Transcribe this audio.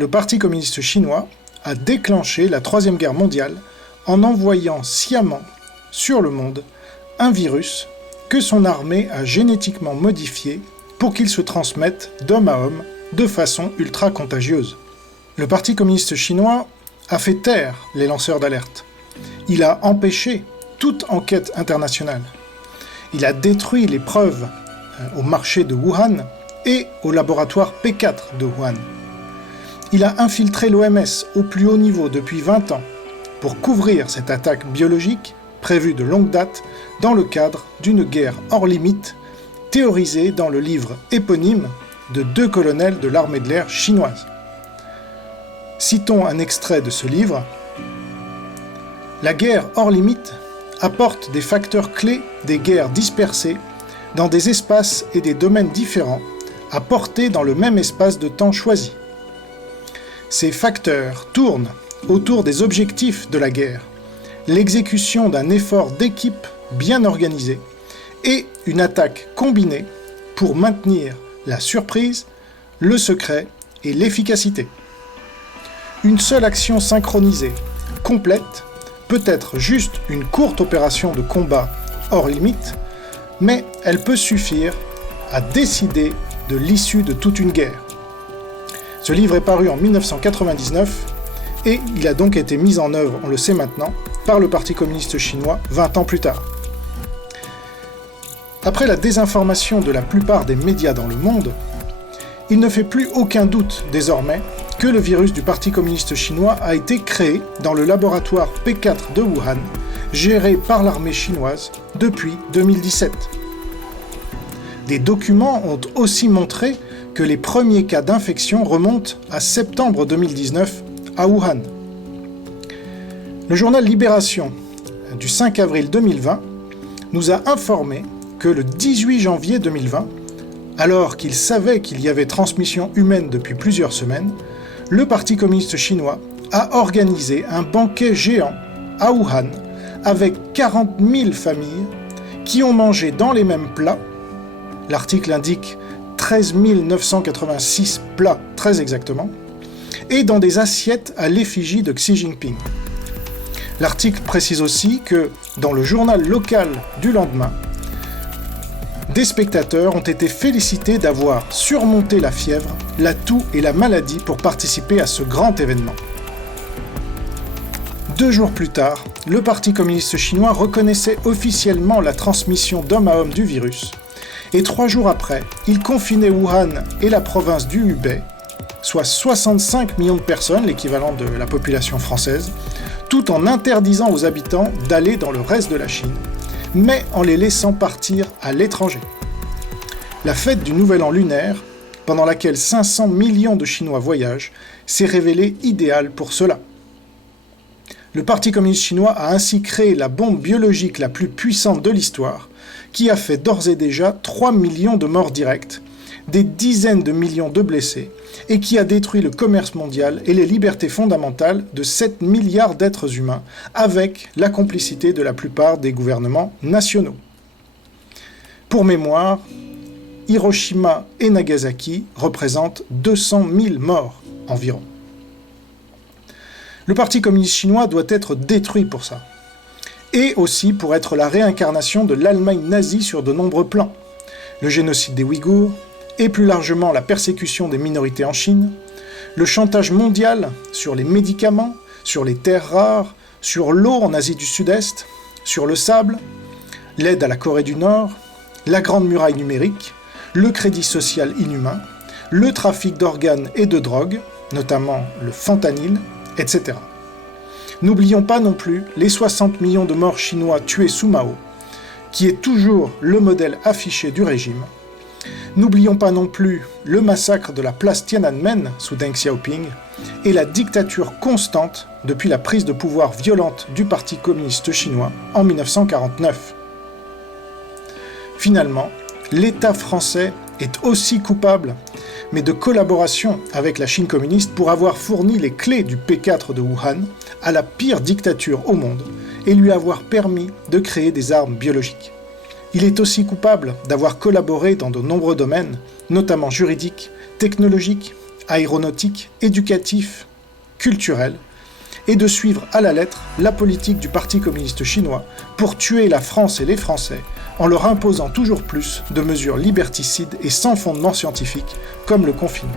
Le Parti communiste chinois a déclenché la Troisième Guerre mondiale en envoyant sciemment sur le monde un virus que son armée a génétiquement modifié pour qu'il se transmette d'homme à homme de façon ultra contagieuse. Le Parti communiste chinois a fait taire les lanceurs d'alerte. Il a empêché toute enquête internationale. Il a détruit les preuves au marché de Wuhan et au laboratoire P4 de Wuhan. Il a infiltré l'OMS au plus haut niveau depuis 20 ans pour couvrir cette attaque biologique prévue de longue date dans le cadre d'une guerre hors limite théorisée dans le livre éponyme de 2 colonels de l'armée de l'air chinoise. Citons un extrait de ce livre. « La guerre hors limite apporte des facteurs clés des guerres dispersées dans des espaces et des domaines différents à porter dans le même espace de temps choisi. Ces facteurs tournent autour des objectifs de la guerre, l'exécution d'un effort d'équipe bien organisé et une attaque combinée pour maintenir la surprise, le secret et l'efficacité. Une seule action synchronisée, complète, peut être juste une courte opération de combat hors limite, mais elle peut suffire à décider de l'issue de toute une guerre. » Ce livre est paru en 1999 et il a donc été mis en œuvre, on le sait maintenant, par le Parti communiste chinois 20 ans plus tard. Après la désinformation de la plupart des médias dans le monde, il ne fait plus aucun doute désormais que le virus du Parti communiste chinois a été créé dans le laboratoire P4 de Wuhan, géré par l'armée chinoise depuis 2017. Des documents ont aussi montré que les premiers cas d'infection remontent à septembre 2019 à Wuhan. Le journal Libération du 5 avril 2020 nous a informé que le 18 janvier 2020, alors qu'il savait qu'il y avait transmission humaine depuis plusieurs semaines, le Parti communiste chinois a organisé un banquet géant à Wuhan avec 40 000 familles qui ont mangé dans les mêmes plats. L'article indique 13 986 plats, très exactement, et dans des assiettes à l'effigie de Xi Jinping. L'article précise aussi que, dans le journal local du lendemain, des spectateurs ont été félicités d'avoir surmonté la fièvre, la toux et la maladie pour participer à ce grand événement. 2 jours plus tard, le Parti communiste chinois reconnaissait officiellement la transmission d'homme à homme du virus, et 3 jours après, il confinait Wuhan et la province du Hubei, soit 65 millions de personnes, l'équivalent de la population française, tout en interdisant aux habitants d'aller dans le reste de la Chine, mais en les laissant partir à l'étranger. La fête du Nouvel An lunaire, pendant laquelle 500 millions de Chinois voyagent, s'est révélée idéale pour cela. Le Parti communiste chinois a ainsi créé la bombe biologique la plus puissante de l'histoire, qui a fait d'ores et déjà 3 millions de morts directes, des dizaines de millions de blessés, et qui a détruit le commerce mondial et les libertés fondamentales de 7 milliards d'êtres humains, avec la complicité de la plupart des gouvernements nationaux. Pour mémoire, Hiroshima et Nagasaki représentent 200 000 morts environ. Le Parti communiste chinois doit être détruit pour ça, et aussi pour être la réincarnation de l'Allemagne nazie sur de nombreux plans. Le génocide des Ouïghours, et plus largement la persécution des minorités en Chine, le chantage mondial sur les médicaments, sur les terres rares, sur l'eau en Asie du Sud-Est, sur le sable, l'aide à la Corée du Nord, la grande muraille numérique, le crédit social inhumain, le trafic d'organes et de drogues, notamment le fentanyl, etc. N'oublions pas non plus les 60 millions de morts chinois tués sous Mao, qui est toujours le modèle affiché du régime. N'oublions pas non plus le massacre de la place Tiananmen sous Deng Xiaoping et la dictature constante depuis la prise de pouvoir violente du Parti communiste chinois en 1949. Finalement, l'État français est aussi coupable, mais de collaboration avec la Chine communiste pour avoir fourni les clés du P4 de Wuhan à la pire dictature au monde et lui avoir permis de créer des armes biologiques. Il est aussi coupable d'avoir collaboré dans de nombreux domaines, notamment juridiques, technologiques, aéronautique, éducatif, culturel, et de suivre à la lettre la politique du Parti communiste chinois pour tuer la France et les Français en leur imposant toujours plus de mesures liberticides et sans fondement scientifique, comme le confinement.